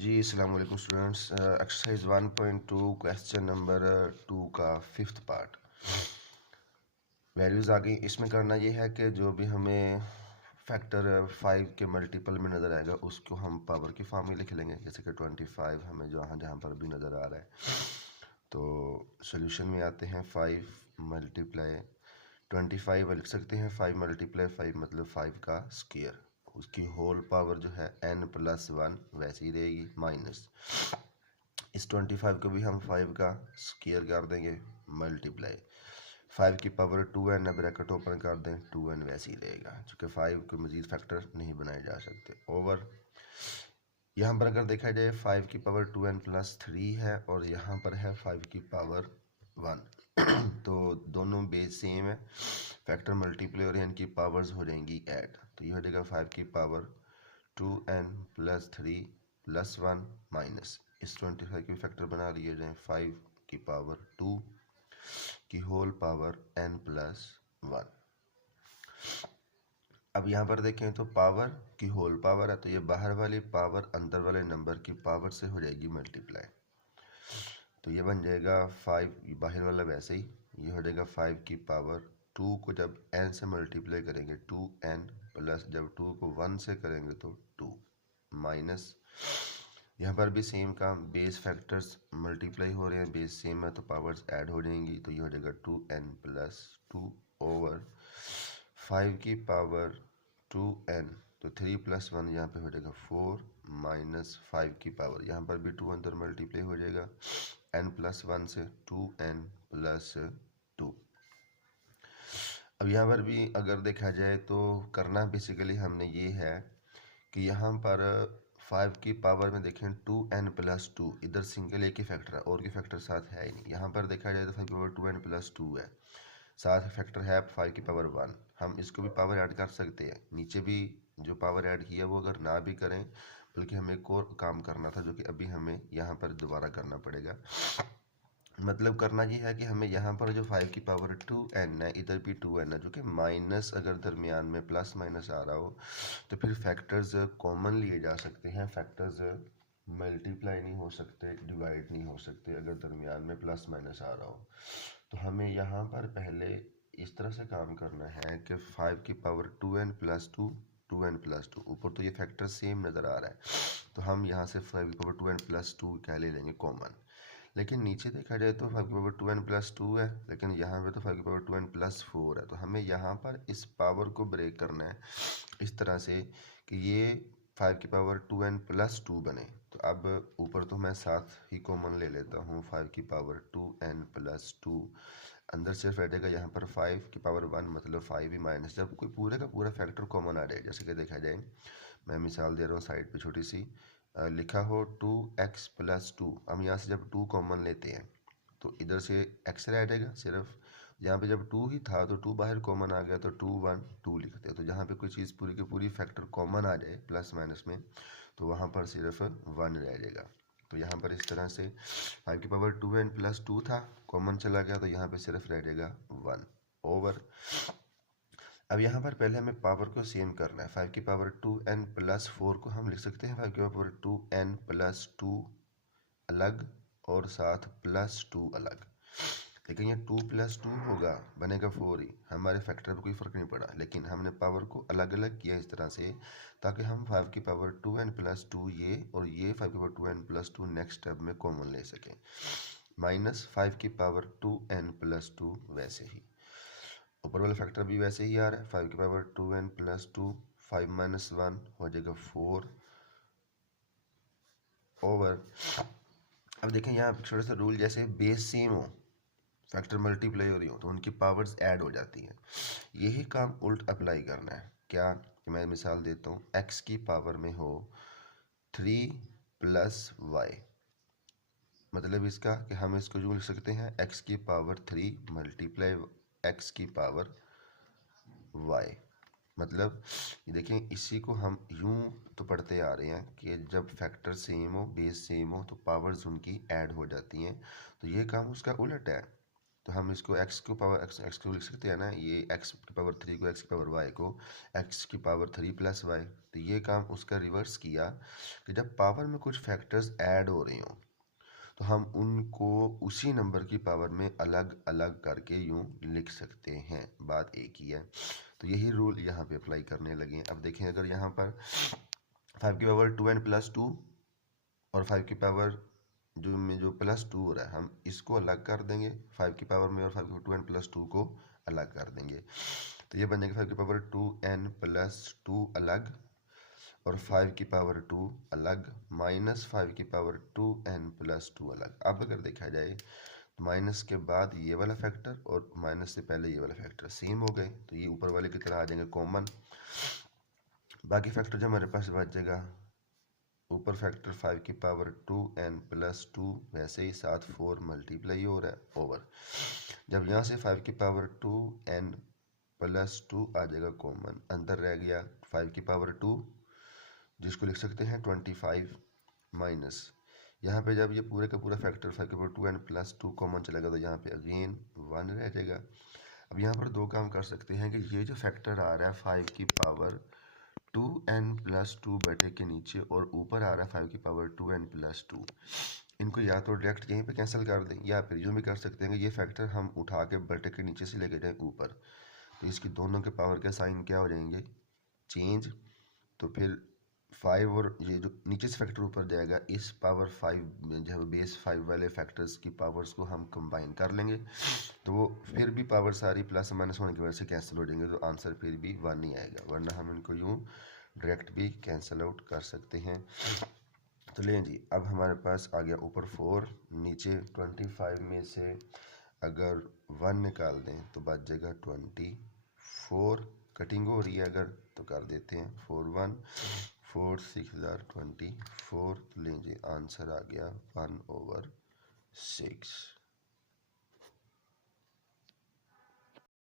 जी अस्सलाम वालेकुम students. Exercise 1.2 question number 2 का 5th पार्ट। वैल्यूज़ आ गई। इसमें करना ये है कि जो भी हमें फैक्टर 5 के मल्टीपल में नज़र आएगा उसको हम पावर की फॉर्म में लिख लेंगे। जैसे कि 25 हमें जहाँ जहाँ पर भी नज़र आ रहा है तो सोल्यूशन में आते हैं। 5 मल्टीप्लाई 25 लिख सकते हैं। 5 मल्टीप्लाई 5 मतलब 5 का स्क्वायर, उसकी होल पावर जो है n+1 वैसे ही रहेगी माइनस इस 25 को भी हम 5 का स्क्वायर कर देंगे मल्टीप्लाई 5 की पावर 2n, ब्रैकेट ओपन कर दें 2n वैसे ही रहेगा क्योंकि 5 को मजीद फैक्टर नहीं बनाए जा सकते। ओवर यहाँ पर अगर देखा जाए 5 की पावर 2n+3 है और यहाँ पर है 5 की पावर 1 तो दोनों बेस सेम है, फैक्टर मल्टीप्लाई और इनकी पावर्स हो जाएंगी ऐड। तो ये हो जाएगा 5 की पावर 2n+3+1 माइनस इस 25 की फैक्टर बना लिए जाए 5 की पावर 2 की होल पावर n+1। अब यहाँ पर देखें तो पावर की होल पावर है तो ये बाहर वाली पावर अंदर वाले नंबर की पावर से हो जाएगी मल्टीप्लाई। तो ये बन जाएगा 5, बाहर वाला वैसे ही ये हो जाएगा 5 की पावर 2 को जब n से मल्टीप्लाई करेंगे 2n प्लस जब 2 को 1 से करेंगे तो 2 माइनस यहाँ पर भी सेम काम, बेस फैक्टर्स मल्टीप्लाई हो रहे हैं, बेस सेम है तो पावर्स ऐड हो जाएंगी। तो ये हो जाएगा 2n+2 ओवर 5 की पावर 2n तो 3+1 यहाँ पे हो जाएगा 4 माइनस 5 की पावर यहाँ पर भी 2 अंदर मल्टीप्लाई हो जाएगा n+1 से 2n+2। अब यहाँ पर भी अगर देखा जाए तो करना बेसिकली हमने ये है कि यहाँ पर 5 की पावर में देखें 2n+2, इधर सिंगल एक ही फैक्टर है और की फैक्टर साथ है ही नहीं। यहाँ पर देखा जाए तो 5 की पावर 2n+2 है, साथ फैक्टर है 5 की पावर 1। हम इसको भी पावर ऐड कर सकते हैं, नीचे भी जो पावर ऐड किया वो अगर ना भी करें बल्कि हमें एक और काम करना था जो कि अभी हमें यहाँ पर दोबारा करना पड़ेगा। मतलब करना ये है कि हमें यहाँ पर जो 5 की पावर 2n है इधर भी 2n है जो कि माइनस अगर दरमियान में प्लस माइनस आ रहा हो तो फिर फैक्टर्स कॉमन लिए जा सकते हैं, फैक्टर्स मल्टीप्लाई नहीं हो सकते, डिवाइड नहीं हो सकते अगर दरमियान में प्लस माइनस आ रहा हो। तो हमें यहाँ पर पहले इस तरह से काम करना है कि 5 की पावर 2n+2 2n+2 ऊपर तो ये फैक्टर सेम नज़र आ रहा है तो हम यहाँ से 5 की पावर 2n+2 क्या ले लेंगे कॉमन। लेकिन नीचे देखा जाए तो 5 की पावर 2n+2 है, लेकिन यहाँ पे तो 5 की पावर 2n+4 है। तो हमें यहाँ पर इस पावर को ब्रेक करना है इस तरह से कि ये 5 की पावर 2n+2 बने। तो अब ऊपर तो मैं साथ ही कॉमन ले लेता हूँ 5 की पावर 2n+2, अंदर सिर्फ रह जाएगा यहाँ पर 5 की पावर 1 मतलब 5 ही माइनस जब कोई पूरे का पूरा फैक्टर कॉमन आ जाए। जैसे कि देखा जाए मैं मिसाल दे रहा हूँ साइड पे छोटी सी, लिखा हो 2x+2, हम यहाँ से जब 2 कॉमन लेते हैं तो इधर से x रह जाएगा सिर्फ, यहाँ पे जब 2 ही था तो 2 बाहर कॉमन आ गया तो 2 1 2 लिखते हैं। तो जहाँ पे कोई चीज़ पूरी की पूरी फैक्टर कॉमन आ जाए प्लस माइनस में तो वहाँ पर सिर्फ 1 रह जाएगा। तो यहाँ पर इस तरह से 5 की पावर 2n+2 था, कॉमन चला गया तो यहाँ पे सिर्फ रह जाएगा 1 ओवर। अब यहाँ पर पहले हमें पावर को सेम करना है। 5 की पावर 2n+4 को हम लिख सकते हैं 5 की पावर 2n+2 अलग और साथ +2 अलग, लेकिन ये 2+2 होगा बनेगा 4 ही, हमारे फैक्टर पर कोई फ़र्क नहीं पड़ा। लेकिन हमने पावर को अलग अलग किया इस तरह से ताकि हम 5 की पावर 2n+2 ये और ये 5 की पावर 2n+2 नेक्स्ट स्टेप में कॉमन ले सकें, माइनस 5 की पावर 2n+2 वैसे ही ऊपर वाला फैक्टर भी वैसे ही आ रहा है 5 की पावर 2n+2 5 - 1 हो जाएगा 4 ओवर। अब देखें यहाँ छोटे से रूल, जैसे बेस सेम हो फैक्टर मल्टीप्लाई हो रही हो तो उनकी पावर्स ऐड हो जाती हैं। यही काम उल्ट अप्लाई करना है। क्या, मैं मिसाल देता हूँ, x की पावर में हो 3 + y, मतलब इसका कि हम इसको जो लिख सकते हैं x की पावर 3 मल्टीप्लाई x की पावर y। मतलब ये देखें इसी को हम यूं तो पढ़ते आ रहे हैं कि जब फैक्टर सेम हो बेस सेम हो तो पावर्स उनकी ऐड हो जाती हैं। तो ये काम उसका उलट है तो हम इसको x को पावर x को लिख सकते हैं ना, ये x की पावर 3 को x की पावर y को x की पावर 3 प्लस वाई। तो ये काम उसका रिवर्स किया कि जब पावर में कुछ फैक्टर्स ऐड हो रहे हों तो हम उनको उसी नंबर की पावर में अलग अलग करके यूं लिख सकते हैं। बात एक ही है। तो यही रूल यहाँ पे अप्लाई करने लगे हैं। अब देखें, अगर यहाँ पर 5 की पावर 2n+2 और 5 की पावर जो +2 हो रहा है, हम इसको अलग कर देंगे 5 की पावर में, और 5 की 2n+2 को अलग कर देंगे। तो ये बनेगा 5 की पावर 2n+2 अलग और 5 की पावर 2 अलग माइनस 5 की पावर 2n+2 अलग। अब अगर देखा जाए तो माइनस के बाद ये वाला फैक्टर और माइनस से पहले ये वाला फैक्टर सेम हो गए, तो ये ऊपर वाले की तरह आ जाएंगे कॉमन। बाकी फैक्टर जो हमारे पास बच जाएगा, ऊपर फैक्टर 5 की पावर 2n+2 वैसे ही साथ 4 मल्टीप्लाई हो रहा है ओवर। जब यहाँ से 5 की पावर 2n+2 आ जाएगा कॉमन, अंदर रह गया 5 की पावर 2 जिसको लिख सकते हैं 25 माइनस यहाँ पे जब ये पूरे का पूरा फैक्टर 5 के ऊपर 2n+2 कॉमन चलेगा तो यहाँ पे अगेन 1 रह जाएगा। अब यहाँ पर दो काम कर सकते हैं कि ये जो फैक्टर आ रहा है 5 की पावर 2n+2 बटे के नीचे और ऊपर आ रहा है 5 की पावर 2n+2, इनको या तो डायरेक्ट यहीं पे कैंसिल कर दें या फिर यूँ भी कर सकते हैं कि ये फैक्टर हम उठा के बटे के नीचे से लेके जाएँ ऊपर, तो इसकी दोनों के पावर के साइन क्या हो जाएंगे, चेंज। तो फिर 5 और ये जो नीचे से फैक्टर ऊपर जाएगा, इस पावर 5 जो है बेस 5 वाले फैक्टर्स की पावर्स को हम कंबाइन कर लेंगे, तो वो फिर भी पावर सारी प्लस माइनस होने की वजह से कैंसिल हो जाएंगे, तो आंसर फिर भी 1 ही आएगा। वरना हम इनको यूँ डायरेक्ट भी कैंसिल आउट कर सकते हैं। तो लें जी, अब हमारे पास आ गया ऊपर 4, नीचे 25 में से अगर 1 निकाल दें तो बच जाएगा 24। कटिंग हो रही है अगर तो कर देते हैं 4 1 4 6 24। लें जी, आंसर आ गया 1/6।